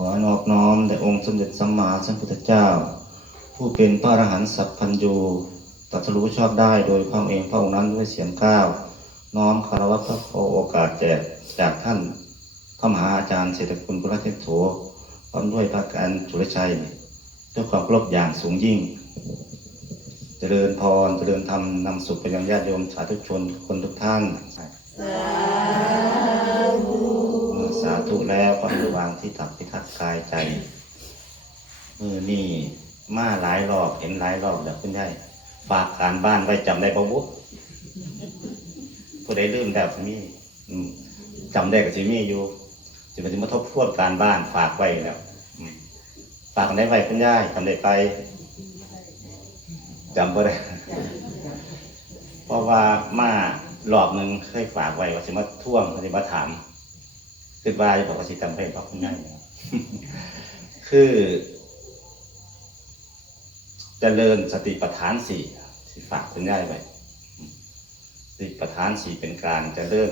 ขอนอบน้อมแด่องค์สมเด็จสัมมาสัมพุทธเจ้า ผู้เป็นพระอรหันต์สัพพัญญูตรัสรู้ชอบได้โดยพระองค์เองพระองค์นั้นด้วยเสียงก้าวน้อมคารวะพระขอโอกาสแจกจากท่านพระมหาอาจารย์เศรษฐคุณพระราชโถพร้อมด้วยพระการจุลชัยด้วยความเคารพอย่างสูงยิ่ง เจริญพรเจริญธรรมนำสุขไปยังญาติโยมสาธุชนคนทุกท่าน สา ธุแล้วก็ระวางที่ถักพิทักกายใจมือนี่มาหลายรอบเห็นหลายรอบแล้วคุณยายฝากการบ้านไว้จำได้ปะบุ๊ผู้ใดลืมแบบสิมีอืมจำได้กับสิมีอยู่สิมันจะมาทบทวนการบ้านฝากไว้แล้วฝากได้ไว้คุณยายจำได้ไปจำบ่ได้เพราะว่ามารอบหนึ่งเคยฝากไว้ว่าสิมาท่วงว่าสิมาถาม คือว่าจะบอกว่าสิจำเป็นเพราะคุณนั่นคือเจริญสติปัฏฐานสี่ที่ฝากคุณย่ายไว้สติปัฏฐานสี่เป็นการเจริญ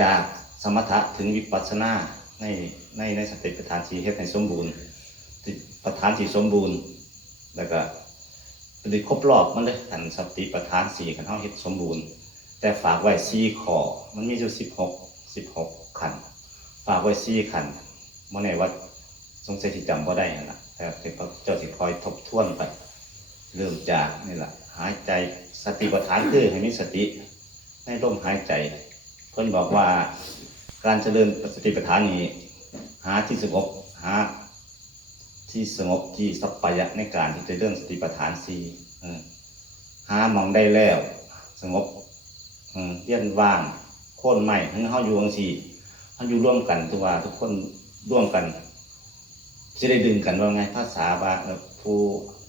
จากสมถะถึงวิปัสสนาในในในสติปัฏฐานสี่เฮ็ดให้สมบูรณ์สติปัฏฐานสี่สมบูรณ์ แล้วก็ปฏิครบรอบมันเลยขันสติปัฏฐานสี่ขันเท่าเฮ็ดสมบูรณ์ แต่ฝากไว้สี่ข้อมันมีอยู่สิบหก สิบหกขันฝากไว้สี่ขันเมื่อไหร่ว่าสงสัยที่จำก็ได้นั่นล่ะแต่เป็นพระเจ้าสิคอยทบทวนไปเริ่มจากนี่แหละหายใจสติปัฏฐานคือให้มีสติในลมหายใจ เพิ่นบอกว่าการเจริญสติปัฏฐานนี้หาที่สงบหาที่สงบที่สัพพยะในการที่จะเรื่องสติปัฏฐานสี่หามองได้แล้ว สงบเออเลี่ยนว่าง คนใหม่ทั้งเฮาอยู่จังซี่เฮาอยู่ร่วมกันทุกว่าทุกคนร่วมกันสิได้ดึงกันว่าไงภาษาว่าผู้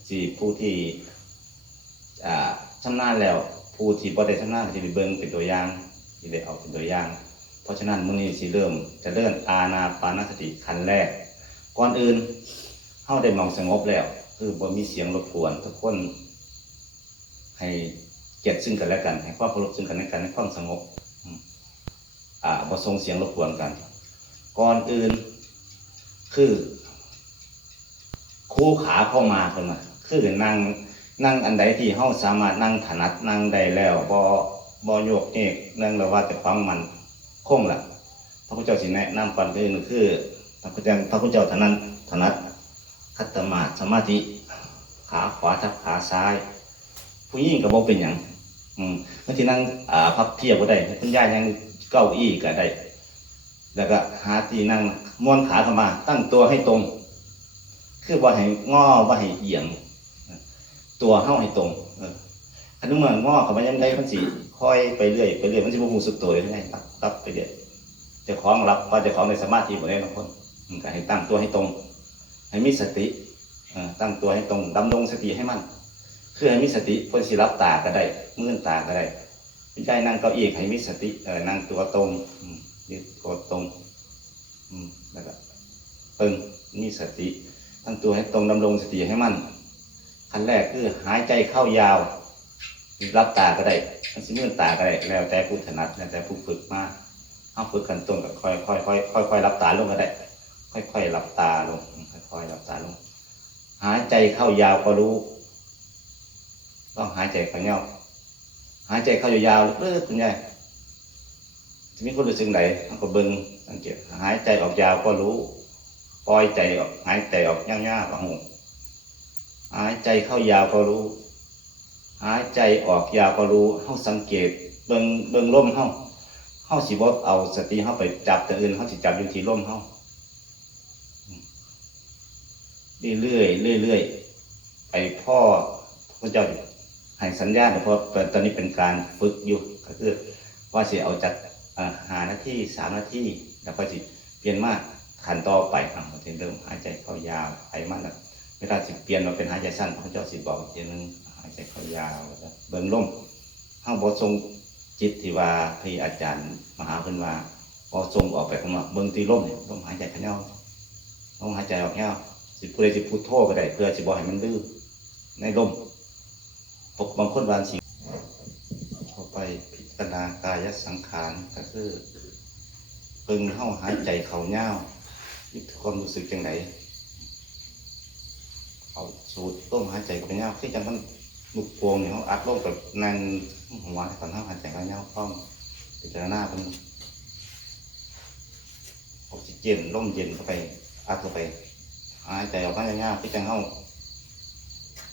ที่ผู้ที่อ่าชำนาญแล้วผู้ที่บ่ได้ชำนาญก็สิได้เบิ่งเป็นตัวอย่างสิได้เอาเป็นตัวอย่าง เพราะฉะนั้นมื้อนี้สิเริ่มจะเริ่มอาณาปานสติขั้นแรก ก่อนอื่นเฮาได้มองสงบแล้ว คือบ่มีเสียงรบกวนทุกคนให้เกียรติซึ่งกันและกัน ให้ความเคารพซึ่งกันและกันให้ความสงบ อ่าบ่ส่งเสียงรบกวนกัน ก่อนอื่น คือ คู่ขาเข้ามาคนน่ะคือนั่งนั่งอันใดที่เฮาสามารถนั่งถนัดนั่งได้แล้วบ่บ่โยกเอกนั่งแล้วว่าแต่ความมันคงล่ะพระพุทธเจ้าสิแนะนำก่อนอื่นก็คือพระพุทธเจ้าพระพุทธเจ้าถนัดถนัดคัตตมาสมาธิขาขวาทับขาซ้าย ผู้หญิงก็บ่เป็นหยังอืมบางทีนั่งอ่าพับเพียบก็ได้คุณย่ายัง เก้าอี้ก็ได้ แล้วก็หาที่นั่งม้วนขาเข้ามา ตั้งตัวให้ตรง คือว่าให้งอว่าให้เอียง ตัวเฮาให้ตรงอันนี้เมื่องอเข้ามายังได้มันสิค่อยไปเรื่อยไปเรื่อยมันสิบ่ฮู้สึกตัวเลยไงรับรับไปเรื่อยเจ้าของรับว่าเจ้าของในสมาธิบ่ได้บางคนมันก็ให้ตั้งตัวให้ตรง ให้มีสติตั้งตัวให้ตรงดำรงสติให้มั่นคือให้มีสติคนสิรับตาก็ได้มื่นตาก็ได้ ไม่ใช่นั่งเก้าอี้ให้มีสติเออนั่งตัวตรงยืดตัวตรงอืมแล้วก็ตึงมีสติตั้งตัวให้ตรงดำรงสติให้มั่นขั้นแรกคือหายใจเข้ายาวรับตาก็ได้มันสิมื่นตาก็ได้แล้วแต่ผู้ถนัดแล้วแต่ผู้ฝึกมากเอาฝึกกันตรงกับค่อยค่อยค่อยค่อยค่อยรับตาลงก็ได้ ค่อยค่อยรับตาลงค่อยค่อยรับตาลง หายใจเข้ายาวก็รู้ ต้องหายใจเข้าเงาหายใจเข้ายาวๆลึกๆคุณยายจะมีคนรู้สึกไหนมันก็เบิ่งสังเกตหายใจออกยาวก็รู้ปล่อยใจออกหายใจออกย่างๆก็หูหายใจเข้ายาวก็รู้ หายใจออกยาวก็รู้เฮาสังเกต เบิ่งเบิ่งลมเฮาเฮาสิบ่เอาสติเฮาไปจับแต่อื่นเฮาสิจับอยู่ที่ลมเฮาเรื่อยๆเรื่อยๆไปพ่อพระเจ้า ให้สัญญาณเพราะตอนนี้เป็นการฝึกอยู่ก็คือว่าสิเอาจากอ่าหานาที่สามหน้าที่แล้วก็สิเปลี่ยนมาขันต่อไปอะมันจะเริ่มหายใจเข้ายาวไปมากนะเวลาสิเปลี่ยนมาเป็นหายใจสั้นพระเจ้าสิบอกอีกทีนึงหายใจเข้ายาวเบิ่งลมห้างบทรงจิตที่ว่าที่อาจารย์มหาเพิ่นว่าพอทรงออกไปข้างนอกเบิ่งตีลมเนี่ยลมหายใจเข้าเงาลมหายใจออกเงาสิพูดใดสิพูดโทษก็ได้เพื่อสิบอกให้มันดื้อในลม พบบางคนบางสิ่งเข้าไปพิจารณากายสังขารก็คือเพิ่งเข้าหายใจเขาเน่าวมีความรู้สึกจังไดเอาสูดต้มหายใจกับไปเงาที่จังมันลูกโป่งเนี่ยเขาอัดลงกับนั่นหัวตอนเขาหายใจกับเงาพร้อมพิจารณาเป็นออกซิเจนลมเย็นเข้าไปอัดเข้าไปหายใจออกมาเงาที่จังเข้า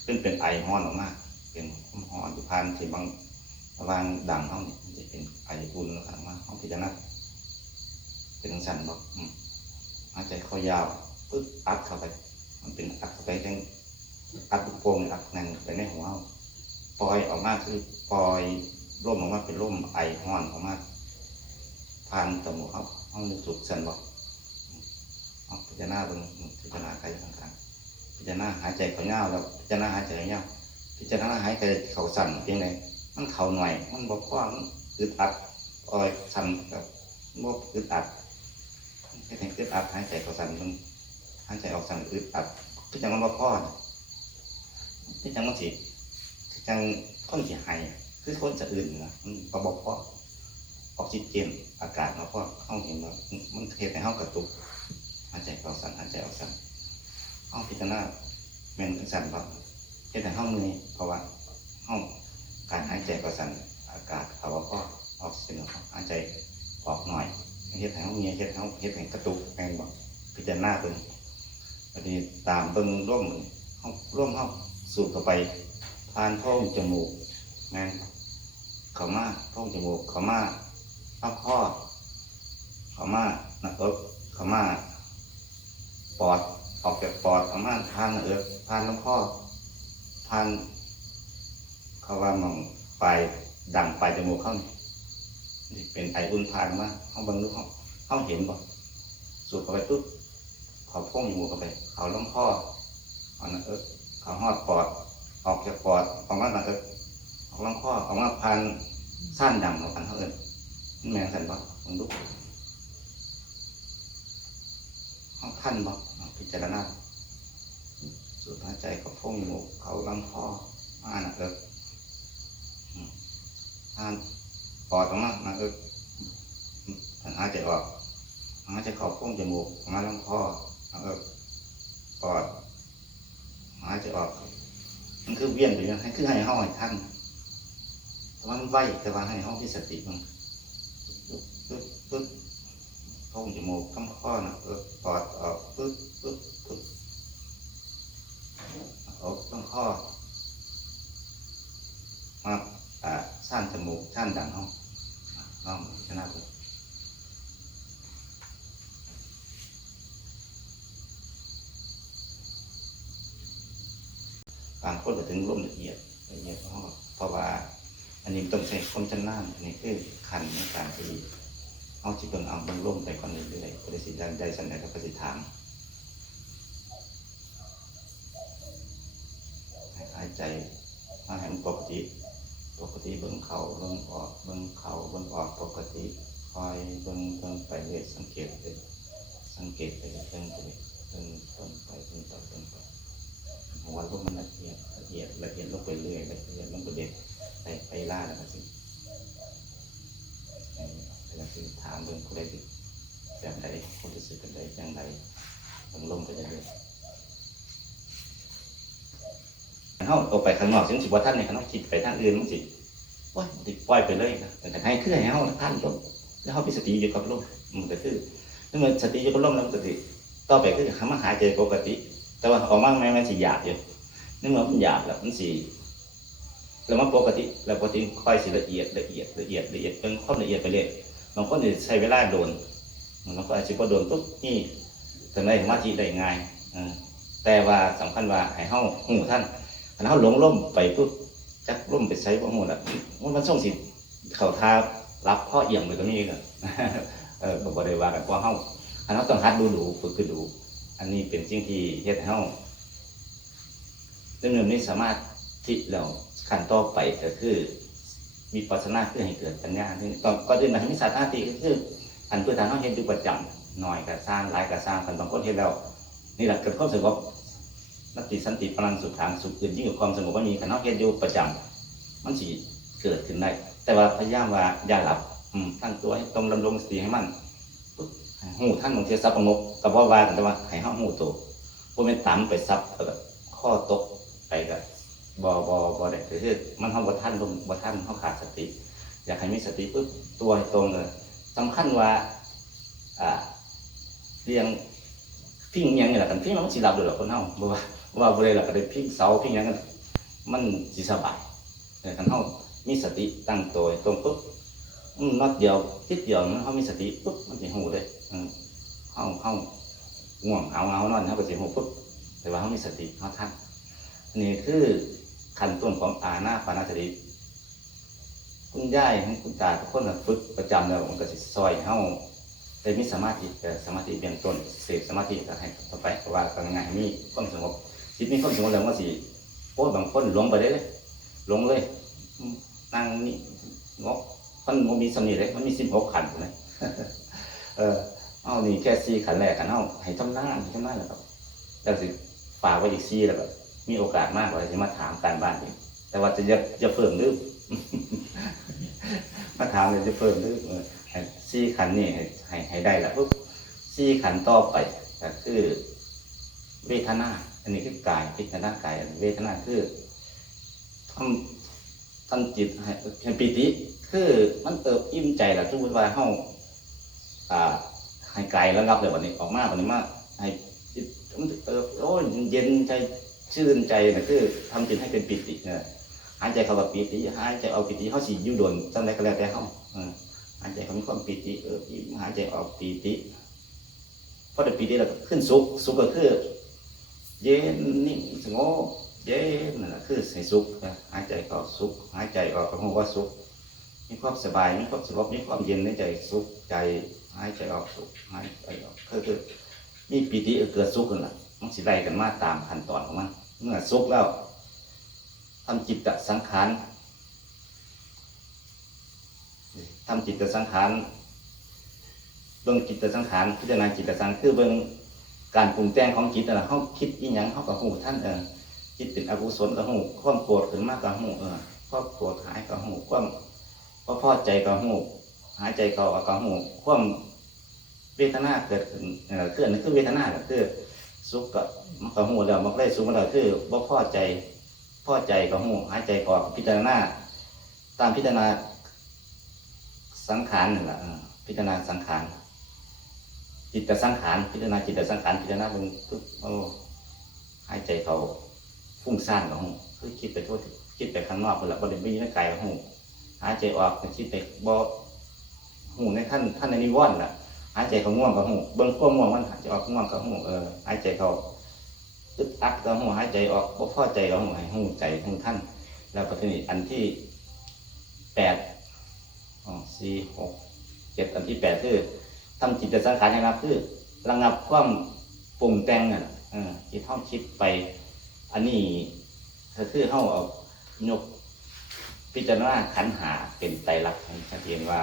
เป็นเป็นไอห้อนออกมา เป็นความร้อนอยู่พันที่บางระวางดังเขาเนี่ยมันจะเป็นไออุ่นแล้วกันมาเขาพิจารณาเป็นจังสันบอกหายใจเขายาวปึ๊บอัดเข้าไป มันเป็นอัดเข้าไปจังอัดลูกโป่งอัดนั่นไปในหัวปล่อยออกมาคือปล่อยร่มออกมาเป็นร่มไอห้อนออกมาผ่านตะหมูเขาห้องนึกสุดสันบอกอืมเอาพิจารณาเบิ่งพิจารณาใครต่างๆพิจารณาหายใจเขาเงาแล้วพิจารณาหายใจเขาเงา พิจารณาหายใจเขาสั่นเพียงไรมันเข่าหน่อยมันบอกว่ามันอึดอัดอ่อยสั่นแบบบอึดอัดแค่ไหนอึดอัดหายใจเขาสั่นมันหายใจออกสั่นอึดอัดคือจังมันบอกพ่อน่ะคือจังมันสิคือจังคนสิหายคือคนจะอื่นนะมันบอกพ่อออกซิเจนอากาศเนาะพ่อเข้าเห็นว่ามันเทในห้องกระตุกหายใจเขาสั่นหายใจออกสั่นห้องพิจารณาแม่นสั่นแบ่ เฮ็ดให้ห้องมือเพราะว่าห้องการหายใจประสันอากาศเขาว่าก็ออกซิเจนออกหายใจออกหน่อยเฮ็ดให้ห้องมีเฮ็ดให้ห้องเฮ็ดให้กระตุกแม่นบ่พิจารณาเบิ่งอันนี้ตามเบิ่งร่วมห้องร่วมห้องสูดเข้าไปผ่านท้องจมูกแม่นบ่เขามาท้องจมูกเขามาลำคอเขามาหน้าอกเขามาปอดออกจากปอดเขามาทางหน้าอกผ่านลำคอ ผ่านเขาว่ามองปลายดังปลายจมูกเขานี่เป็นไออุ่นผ่านมาเขาบังรู้เขาเขาเห็นบ่สูดเข้าไปปุ๊บเขาพ่งจมูกเข้าไป เขาล้มคอเอาน้าเอิกเขาหอดปอด ออกจากปอดออกมาหน้าเอิกออกลำคอออกมาผ่านสั้นดังของพันเขาเอินมันแมงสันบ่มันลุเขาท่านบ่เอาพิจารณา สูดหายใจเขาพ่งจมูกเขาลำคอมาหนักเอิกอืมทานปอดออกมาหนักเอิกอืมหายใจออกหายใจเขาพ่งจมูกออกมาลำคอหนักเอิกปอดหายใจออก มันคือเวียนไปยังให้คือให้ห้องท่านแต่ว่ามันไหวแต่ว่าให้ห้องที่สติมันปึ๊บปึ๊บพุ่งจมูกลำคอหนักเอิกปอดออกปึ๊บปึ๊บ ปึ๊บอกต้องข้อมาอ่าสั้นจมูกสั้นดังห้องลองชนะดูบางคนก็ถึงร่มละเอียดละเอียดเพราะเพราะว่า อันนี้ต้องใช้ความชำนาญอันนี้คือขันในการที่เอาจิตเบิ่งเอาเบิ่งร่มไปก่อนเรื่อยๆก็ได้สิได้ได้สันใดก็สิถาม หาย ใจมาแห้มันปกติ ปกติเบิ่งเขาเบิ่งออกเบิ่งเขาเบิ่งออกปกติ คอยเบิ่งเบิ่งไปเรื่อยสังเกตไปสังเกตไปเรื่อยเบิ่งไปเรื่อยเบิ่งเบิ่งไปเบิ่งไปเบิ่งไปหัวลมมันละเอียดละเอียดละเอียดลงไปเรื่อยละเอียดลงไปเด็กไปไปล่าแล้วก็สิแล้วก็สิถามเบิ่งผู้ใดสิแบบใดคนรู้สึกกันใดจังใดเบิ่งลมไปเรื่อย เขาออกไปข้าง นอกซึ่งสิว่าท่านในข้างนอกคิดไปทางอื่นมันสิว่าติปล่อยไปเลยนะแต่ให้คือให้เขาท่านลมแล้วเขามีสติอยู่กับลมมันก็คือถ้ามันสติอยู่กับลมแล้วมันก็สิต่อไปคือคำว่าหายใจปกติ แต่ว่าออกมาไม่มันสิหยาบอยู่นึกว่ามันหยาบแล้วมันสิแล้วมันปกติแล้วปกติค่อยสิละเอียดละเอียดละเอียดละเอียดเป็นความละเอียดไปเลยบางคนจะใช้เวลาโดนบางคนอาจจะพอโดนปุ๊บนี่ทำได้สมาธิได้ง่ายแต่ว่าสำคัญว่าให้เฮาหูท่าน นเขาหลงล่มไปปุ๊บจักล่มไปใช้พวกหมดอะมันมันส่งสิเขาทารับข้อเอี่ยงไปตรงนี้กันเออบอกได้ว่ากันเพราะเขาอันเขาต้องหัดดูดูฝึกคือดู อันนี้เป็นสิ่งที่เฮ็ดให้เขาเรื่องนี้สามารถที่เราขั้นต่อไปก็คือมีปัสนาคือให้เกิดปัญญาที่ตอนก่อนอื่นมาให้มีสาธารณก็คืออันเพื่อทางเขาเห็นอยู่ประจำหน่อยก็สร้างหลายก็สร้างกันบางคนเห็นแล้วนี่แหละเกิดความสงบ นัตติสันติพลังสุขทางสุขอื่นยิ่งกว่าความสงบว่ามีกันนอกเฮ็ดอยู่ประจำมันสิเกิดขึ้นได้ แต่ว่าพยายามว่าอย่าหลับอืมตั้งตัวให้ตรงดำรงสติให้มันหูท่านของเทียซับประงกกับว่าว่ากันแต่ว่าให้เฮาหูตัวบ่แม่นตํไปซับแล้วก็ข้อตกไปก็บ่บ่บ่ได้คือมันเฮาบ่ทันบ่บ่ทันเฮาขาดสติ อยากให้มีสติปุ๊บตัวตรงเลยสำคัญว่าอ่าเรียงพิงอิหยังนี่แหละกันพิงแล้วมันสิหลับเลยหรอกคนเฮาบ่ว่าบ่ ว่าบ่ได้หรอกก็ได้พิงเสาพิงหยังกัน มันสิสบายแต่คันเฮามีสติตั้งตัวตรงปุ๊บอืมนัดเดียวทิดเดียวมันเฮามีสติปุ๊บมันสิฮู้เลยอืมเฮาเฮาง่วงเอาเอานอนเฮาก็สิฮู้ปุ๊บแต่ว่าเฮามีสติเฮาทันนี่คือขั้นต้นของอาณาปานสติคุณย่ายของคุณตาทุกคนฝึกประจำแล้วมันก็สิซอยให้เฮาได้มีสมาธิแต่สมาธิเบื้องต้นเสพสมาธิก็ให้ต่อไปเพราะว่าการงานมีความสงบ จิตมีความสงแล้วมันก็สิโอ้บางคนหลงไปได้เลยหลงเลยนั่งนี่งกมันบ่มีสำนีเลยมันมี16ขันพุ่นนะเออเอานี่แค่สี่ขันแรกกันเอาให้ทำหน้าให้ทำหน้าแล้วก็แล้วสิฝากไว้อีกสี่แล้วก็มีโอกาสมากกว่าจะมาถามการบ้านอีกแต่ว่าจะอย่าอย่าเพิ่มลืมมาถามเลยจะเพิ่มหรือเออให้สี่ขันนี่ให้ให้ให้ได้ละปุ๊บสี่ขันต่อไปก็คือเวทนา อันนี้คือกายพิจารณากายเวทนาคือทำทำจิตให้ให้ปิติ คือมันเติบอิ่มใจละทุกวันว่าเฮาอ่าให้กายระงับเลยวันนี้ออกมาวันนี้มาให้จิตมันเติบโอ้ยเย็นใจชื่นใจนะคือทำจิตให้เป็นปิติเนี่ยหายใจเข้ากับปีติหายใจออกปีติเขาสิอยู่โดนจังไดก็แล้วแต่เขาหายใจเขามีความปีติเออหายใจออกปีติพอได้ปีติแล้วขึ้นสุขสุขก็คือ เย็นนิ่งสงบเย็นนั่นแหละคือให้สุขหายใจเข้าสุขหายใจออกก็รู้ว่าสุขมีความสบายมีความสงบมีความเย็นในใจสุขใจหายใจออกสุขหายใจออกคือคือมีปีติเกิดสุขกันล่ะมันสิได้กันมาตามขั้นตอนของมันเมื่อสุขแล้วทำจิตสังขารทำจิตสังขารเบิ่งจิตสังขารพิจารณาจิตสังขารคือเบิ่ง การปรุงแต่งของจิตนั่ละเขาคิดอีหยังเขากับหูท่านเออจิตเป็นอกุศลกับหูความโกรธขึ้นมากกับหูเออความโกรธหายกับหูความพอพอใจกับหูหายใจเขาออกกับหูความเวทนาเกิดขึ้นเออคืออันนี้คือเวทนาก็คือสุขกับมันกับหูแล้วมันก็ได้สุขมาแล้วคือบ่พอใจพอใจก็หูหายใจก็ออกพิจารณาตามพิจารณาสังขารนั่นแหละพิจารณาสังขาร จิตตสังขารพิจารณาจิตตสังขารพิจารณาเบนปึ๊บโอ้หายใจเขาฟุ้งซ่านกับหูคือคิดไปโทษคิดไปข้างนอกคนละบริเวณในกายกับหูหายใจออกคิดไปบ่หูในท่านท่านในนิวรณ์น่ะหายใจเขาง่วงกับหูเบิ้งขั้วง่วงมันหายใจออกง่วงกับหูเออหายใจเขาอึดอัดก็หูหายใจออกบ่พอใจก็หูให้หูใจของท่านแล้วก็ทีนี้อันที่แปดอ๋อสี่หกเจ็ดอันที่แปดคือ ทำจิตสังขารให้รับคือระงับความปรุงแต่งอะเออที่ท่องคิดไป อันนี้ก็คือเฮาเอายกพิจารณาขันหาเป็นไตรลักษณ์ให้ชัดเจนว่า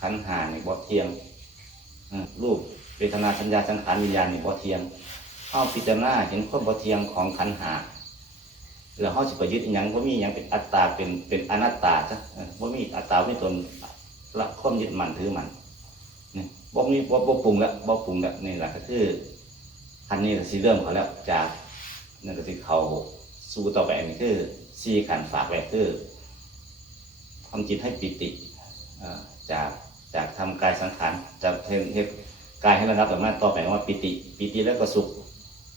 ขันหาในบ่เทียงรูปเวทนาสัญญาสังขารวิญญาณในบ่เทียงเข้าพิจารณาเห็นความบ่เทียงของขันหาแล้วเขาสิไปยึดอหยังว่ามีอหยังเป็นอัตตาเป็นเป็นอนัตตาซะว่ามีอัตตาไม่ตนละความยึดมันถือมัน บ่มีบ่บ่ปรุงแล้วบ่ปรุงแล้วนี่แหละก็คือ อันนี้ก็สิเริ่มเขาแล้วจากนั่นก็สิเขาสู่ต่อไปนี่คือสี่ขันฝากไว้คือทำจิตให้ปิติจากจากทำกายสังขารจากเห็นเห็นกายให้ระงับต่อมาต่อไปว่าปิติ ปิติแล้วก็สุข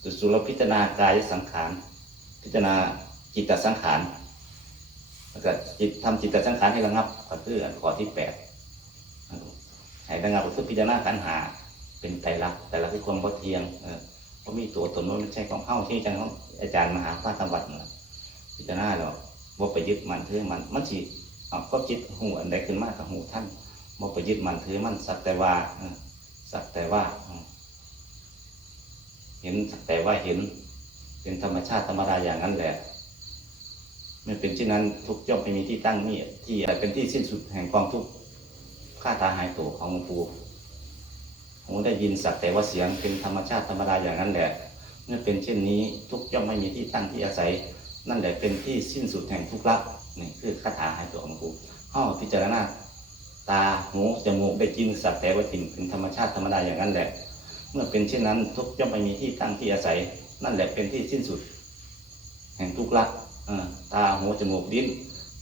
สุขสุขแล้วพิจารณากายสังขาร พิจารณาจิตตสังขารแล้วก็จิตทำจิตตสังขารให้ระงับก็คืออันข้อที่แปด ระงับก็คือพิจารณาขันธ์หา เป็นไตรลักษณ์แต่ละคือความบ่เทียงเออเพราะมีตัวตนว่าไม่ใช่ของเข้าที่อาจารย์ของอาจารย์มหาพระธรรมวัดนั่นล่ะพิจารณาแล้วว่าไปยึดมันถือมันมันสิเอาก็จิตหูอันใดขึ้นมากกับหูท่านว่าไปยึดมันถือมันสักแต่ว่าสักแต่ว่า เห็นสักแต่ว่าเห็น เป็นธรรมชาติธรรมดาอย่างนั้นแหละไม่เป็นเช่นนั้นทุกย่อมไม่มีที่ตั้งนี่ที่เป็นที่สิ้นสุดแห่งความทุกข์ ค่าตาหายตัวของหลวงปู่ผมได้ยินสักแต่ว่าเสียงเป็นธรรมชาติธรรมดาอย่างนั้นแหละเมื่อเป็นเช่นนี้ทุกย่อมไม่มีที่ตั้งที่อาศัย นั่นแหละเป็นที่สิ้นสุดแห่งทุกข์ละนี่คือคาถาหายตัวของหลวงปู่ห้าพิจารณาตาหูจมูกได้กลินสักแต่ว่าสิ่งเป็นธรรมชาติธรรมดาอย่างนั้นแหละ เมื่อเป็นเช่นนั้น ทุกย่อมไม่มีที่ตั้งที่อาศัย นั่นแหละเป็นที่สิ้นสุด แห่งทุกข์ละตาหูจมูกลิ้น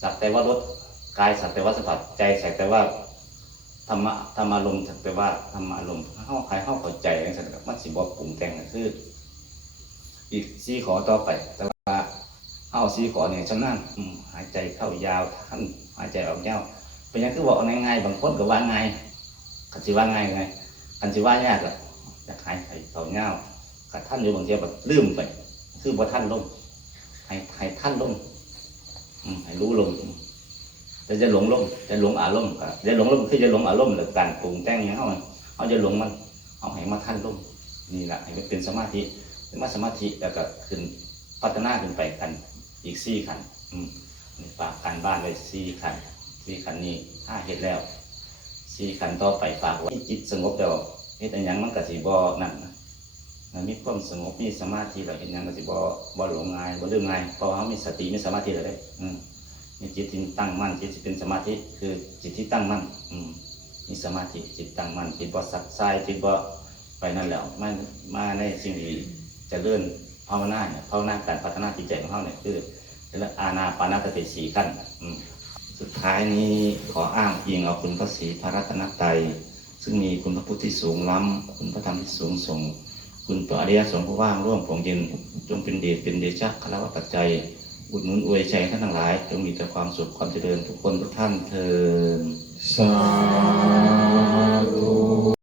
สักแต่ว่ารสกายสักแต่ว่าสัมผัสใจสักแต่ว่า ธรรมะธรรมารมณ์สักแต่ว่าธรรมารมณ์เข้าใครเข้าเข้าใจอะไรสักแต่มันสิบอกปรุงแต่งก็คือ อีกสีขอต่อไป แต่ว่าเอาสีขอเนี่ยชำนาญอืมหายใจเข้ายาวท่านหายใจออกยาวเป็นอยังคือบอกง่ายๆบางคนก็ว่าง่ายกันสิว่าง่ายไงกันสิว่ายากอะอยากหายใจเข้ายาวกับท่านอยู่บางทีแบบลืมไป คือบ่ท่านลงให้ให้ท่านลงให้รู้ลง แต่จะหลงลงจะหลงอารมณ์ก็จะหลงลงคือจะหลงอารมณ์หรือการปรุงแต่งอย่างเขาเขาจะหลงมันเอาให้มาท่านลงนี่แหละให้มันเป็นสมาธิเป็นมาสมาธิแล้วก็ขึ้นพัฒนาขึ้นไปกันอีกสี่ขันอืมฝากการบ้านไว้สี่ขันสี่ขันนี้ถ้าเฮ็ดแล้วสี่ขันต่อไปฝากไว้จิตสงบแล้วเฮ็ดอันหยังมันก็สิบ่นั่นนะมีความสงบมีสมาธิเราเห็นยังก็สิบ่บ่หลงง่ายบ่ลืมง่ายเพราะว่าเขามีสติมีสมาธิแล้วเด้อืม มีจิตที่ตั้งมั่นจิตที่เป็นสมาธิคือจิตที่ตั้งมั่นอืมมีสมาธิจิตตั้งมั่นจิตบ่สักไซจิตบ่ไปนั่นแล้วมันมาในสิ่งที่จะเลื่อนภาวนาเนี่ยภาวนาการพัฒนาจิตใจของเขาเนี่ยคือเรื่องอาณาปานสติสีขั้นสุดท้ายนี้ขออ้างอิงเอาคุณพระศรีพระรัตนตรัยซึ่งมีคุณพระพุทธที่สูงล้ำคุณพระธรรมที่สูงส่งคุณต่ออริยสงฆ์ผู้ว่างร่วมผงเย็นจงเป็นเดชเป็นเดชะคารวะปัจจัย อุดหนุนอวยใจท่านทั้งหลายจงมีแต่ความสุขความเจริญทุกคนทุกท่านเทอญสาธุ